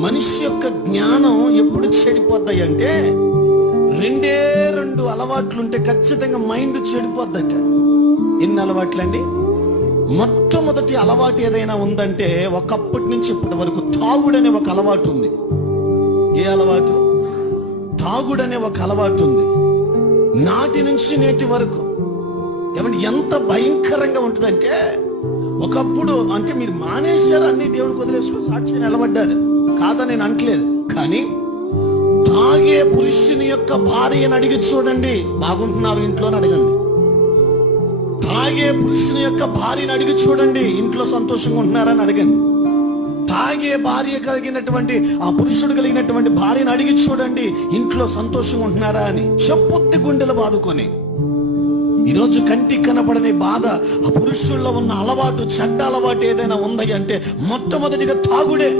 మనిషి యొక్క జ్ఞానం ఎప్పుడు చెడిపోద్దాయి అంటే రెండు అలవాట్లుంటే ఖచ్చితంగా మైండ్ చెడిపోద్దట. ఎన్ని అలవాట్లండి? మొట్టమొదటి అలవాటు ఏదైనా ఉందంటే ఒకప్పటి నుంచి ఇప్పటి వరకు తాగుడనే ఒక అలవాటు ఉంది. ఏ అలవాటు? తాగుడనే ఒక అలవాటు ఉంది. నాటి నుంచి నేటి వరకు ఏమంటే ఎంత భయంకరంగా ఉంటుందంటే, ఒకప్పుడు అంటే మీరు మానేశారు, అన్ని దేవుడికి వదిలేసుకుని సాక్షి నిలబడ్డారు, కాదని నేను అంటలేదు. కానీ తాగే పురుషుని యొక్క భార్యను అడిగి చూడండి, బాగుంటున్నారు ఇంట్లో అడగండి. తాగే పురుషుని యొక్క భార్యను అడిగి చూడండి, ఇంట్లో సంతోషంగా ఉంటున్నారని అడగండి. తాగే భార్య కలిగినటువంటి ఆ పురుషుడు కలిగినటువంటి భార్యను అడిగి చూడండి, ఇంట్లో సంతోషంగా ఉంటున్నారా అని. చెప్పొత్తి గుండెలు బాదుకొని ఈరోజు కంటికి కనపడని బాధ, ఆ పురుషుల్లో ఉన్న అలవాటు, చెడ్డ అలవాటు ఏదైనా ఉంది అంటే మొట్టమొదటిగా తాగుడే.